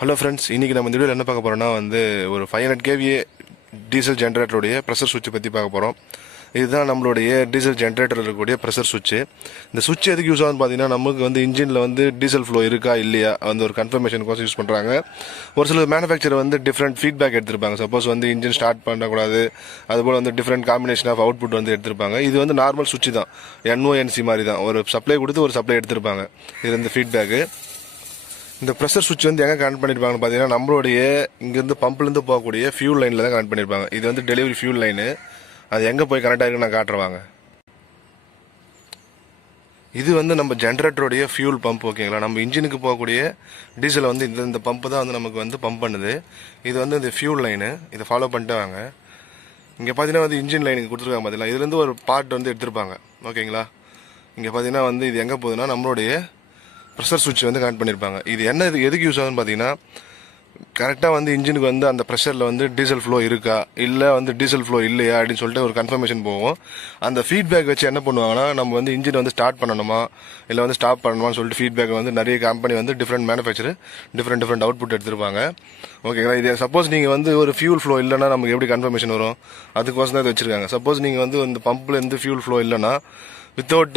Hello friends, இன்றைக்கி நம்ம இந்த வீடியோவில் என்ன பார்க்க போகிறோம்னா ஒரு 500 kVA டீசல் ஜென்ரேட்டருடைய ப்ரெஷர் சுவிட்சை பற்றி பார்க்க போகிறோம். இதுதான் நம்மளுடைய டீசல் ஜென்ரேட்டர் இருக்கக்கூடிய ப்ரெஷர் சுவிட்சு. இந்த சுவிட்ச் எதுக்கு யூஸ் ஆகுதுன்னு பார்த்தீங்கன்னா, நமக்கு இன்ஜினில் டீசல் ஃப்ளோ இருக்கா இல்லையா ஒரு கன்ஃபர்மேஷனுக்கோசம் யூஸ் பண்ணுறாங்க. ஒரு சில மேனுஃபேக்சர் டிஃப்ரெண்ட் ஃபீட்பேக் எடுத்திருப்பாங்க. சப்போஸ் இன்ஜின் ஸ்டார்ட் பண்ணக்கூடாது, அதுபோல் டிஃப்ரெண்ட் காம்பினேஷன் ஆஃப் அவுட்புட் எடுத்திருப்பாங்க. இது நார்மல் சுவிட்ச் தான், NONC மாதிரி தான். ஒரு சப்ளை கொடுத்து ஒரு சப்ளை எடுத்திருப்பாங்க. இது ஃபீட்பேக்கு. இந்த ப்ரெஷர் சுவிட்ச் எங்கே கனெக்ட் பண்ணியிருப்பாங்கன்னு பார்த்தீங்கன்னா, நம்மளுடைய இங்கேருந்து பம்ப்லேருந்து போகக்கூடிய ஃபியூல் லைனில் தான் கனெக்ட் பண்ணியிருப்பாங்க. இது டெலிவரி ஃபியூல் லைனு. அது எங்கே போய் கனெக்ட் ஆகிருக்குன்னு நான் காட்டுறவாங்க. இது நம்ம ஜென்ரேட்டருடைய ஃபியூல் பம்ப். ஓகேங்களா, நம்ம இன்ஜினுக்கு போகக்கூடிய டீசலை இந்த பம்பு தான் நமக்கு பம்ப் பண்ணுது. இது இந்த ஃபியூல் லைனு. இதை ஃபாலோ பண்ணிட்டு வாங்க. இங்கே பார்த்தீங்கன்னா இன்ஜின் லைனுக்கு கொடுத்துருக்காங்க. பார்த்தீங்களா, இதுலேருந்து ஒரு பார்ட் எடுத்திருப்பாங்க. ஓகேங்களா, இங்கே பார்த்தீங்கன்னா இது எங்கே போகுதுன்னா, நம்மளுடைய ப்ரெஷர் சுவிட்ச் கனெக்ட் பண்ணியிருப்பாங்க. இது எதுக்கு யூஸ் ஆகுதுன்னு பார்த்தீங்கன்னா, கரெக்டாக இன்ஜினுக்கு அந்த ப்ரெஷரில் டீசல் ஃப்ளோ இருக்கா இல்லை டீசல் ஃப்ளோ இல்லையா அப்படின்னு சொல்லிட்டு ஒரு கன்ஃபர்மேஷன் போகும். அந்த ஃபீட்பேக் வச்சு என்ன பண்ணுவாங்கன்னா, நம்ம இன்ஜின் ஸ்டார்ட் பண்ணணுமா இல்லை ஸ்டாப் பண்ணணுமான்னு சொல்லிட்டு ஃபீட்பேக் நிறைய company different manufacture different output எடுத்திருப்பாங்க. ஓகேங்களா, இது சப்போஸ் நீங்கள் ஒரு ஃபியூல் ஃப்ளோ இல்லைன்னா நமக்கு எப்படி கன்ஃபர்மேஷன் வரும்? அதுக்கோசம் தான் இது வச்சுருக்காங்க. சப்போஸ் நீங்கள் இந்த பம்பில் ஃபியூல் ஃப்ளோ இல்லைன்னா, வித்தவுட்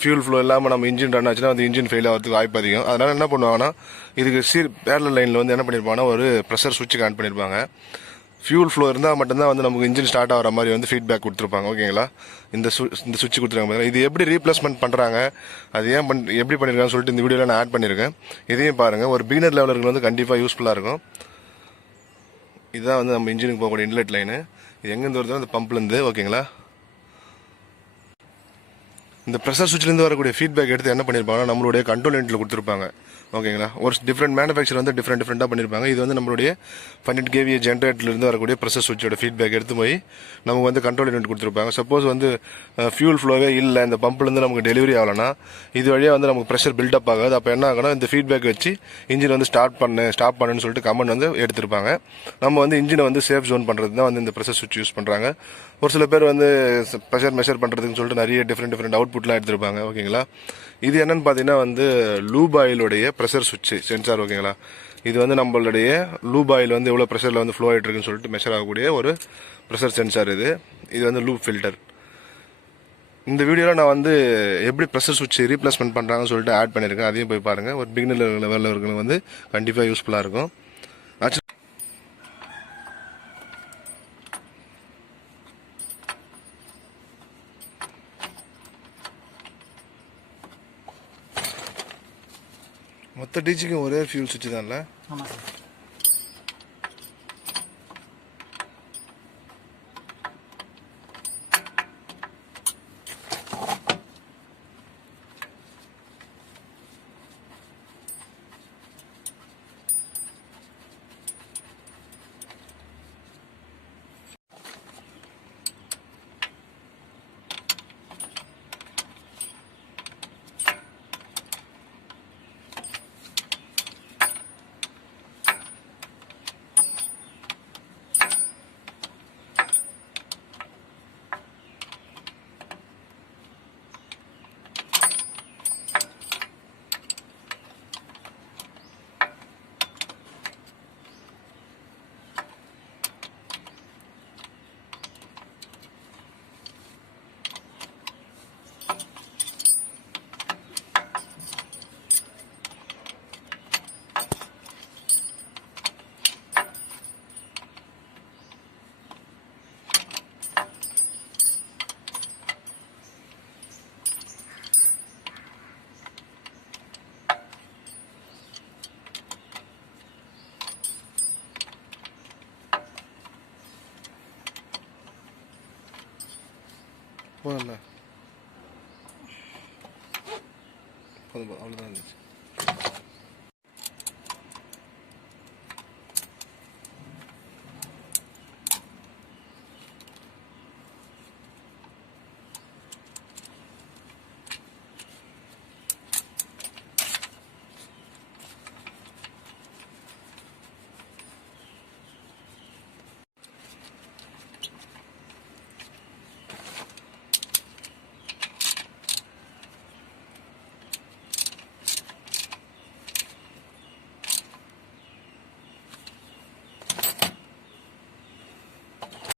ஃபியூல் ஃப்ளோ இல்லாமல் நம்ம இன்ஜின் ரன் ஆச்சுன்னா இன்ஜின் ஃபெயில் ஆகிறதுக்கு வாய்ப்பு அதிகம். அதனால் என்ன பண்ணுவாங்கன்னா, இதுக்கு பேரலல் லைனில் என்ன பண்ணியிருப்பாங்கன்னா, ஒரு ப்ரெஷர் சுவிட்ச் கனெக்ட் பண்ணியிருப்பாங்க. ஃபியூல் ஃப்ளோ இருந்தால் மட்டும்தான் நமக்கு இன்ஜின் ஸ்டார்ட் ஆகிற மாதிரி ஃபீட்பேக் கொடுத்துருப்பாங்க. ஓகேங்களா, இந்த சுவிட்ச் கொடுத்துருக்காங்க. இது எப்படி ரீப்ளேஸ்மெண்ட் பண்ணுறாங்க, அது எப்படி பண்ணியிருக்காங்கன்னு சொல்லிட்டு இந்த வீடியோவில் நான் ஆட் பண்ணியிருக்கேன். இதையும் பாருங்கள். ஒரு பிகினர் லெவலருக்கு கண்டிப்பாக யூஸ்ஃபுல்லாக இருக்கும். இதுதான் நம்ம இன்ஜினுக்கு போகக்கூடிய இன்லெட் லைனு. இது எங்கேருந்து வருதோ அந்த பம்ப்லேருந்து. ஓகேங்களா, இந்த ப்ரெஷர் சுவிட்ச்லேருந்து வரக்கூடிய ஃபீட்பேக் எடுத்து என்ன பண்ணியிருப்பாங்கன்னா, நம்மளுடைய கண்ட்ரோல் யூனிட்டில் கொடுத்துருப்பாங்க. ஓகேங்களா, ஒரு டிஃப்ரெண்ட் மேனுஃபேக்சர் டிஃப்ரெண்ட்டாக பண்ணியிருப்பாங்க. இது நம்மளுடைய 500 kVA ஜென்ரேட்டர்லேருந்து வரக்கூடிய ப்ரெஷர் சுவிட்சோட ஃபீட்பேக் எடுத்து போய் நமக்கு கண்ட்ரோல் யூனிட் கொடுத்துருப்பாங்க. சப்போஸ் ஃபியூல் ஃப்ளோவே இல்லை, இந்த பம்ப்லேருந்து நமக்கு டெலிவரி ஆகலைன்னா, இது வழியாக நமக்கு ப்ரெஷர் பில்டப் ஆகாது. அப்போ என்ன ஆகுனா, இந்த ஃபீட்பேக் வச்சு இன்ஜின் ஸ்டாப் பண்ணுன்னு சொல்லிட்டு கமெண்ட் எடுத்திருப்பாங்க. நம்ம இன்ஜினை சேஃப் ஜோன் பண்ணுறது தான் இந்த ப்ரெஷர் சுவிட்ச் யூஸ் பண்ணுறாங்க. ஒரு சில பேர் ப்ரெஷர் மெஷர் பண்ணுறதுன்னு சொல்லிட்டு நிறைய டிஃப்ரெண்ட் அவுட்புட்லாம் எடுத்திருப்பாங்க. ஓகேங்களா, இது என்னன்னு பார்த்தீங்கன்னா லூப் ஆயிலுடைய ப்ரெஷர் சுவிட்ச் சென்சார். ஓகேங்களா, இது நம்மளுடைய லூப் ஆயில் எவ்வளோ ப்ரெஷரில் ஃப்ளோ ஆகிட்டு இருக்குன்னு சொல்லிட்டு மெஷர் ஆகக்கூடிய ஒரு ப்ரெஷர் சென்சார். இது லூப் ஃபில்டர். இந்த வீடியோவில் நான் எப்படி ப்ரெஷர் சுவிட்ச் ரீப்ளேஸ்மெண்ட் பண்ணுறாங்கன்னு சொல்லிட்டு ஆட் பண்ணியிருக்கேன். அதையும் போய் பாருங்கள். ஒரு பிகினர் லெவலில் இருக்கிறவங்க கண்டிப்பாக யூஸ்ஃபுல்லாக இருக்கும். மொத்த டிஜிக்கும் ஒரே ஃபியூல் சுவிட்ச் தான்ல? ஆமாம் சார். போதும்ல, போதும், அவ்வளோதான் இருந்துச்சு.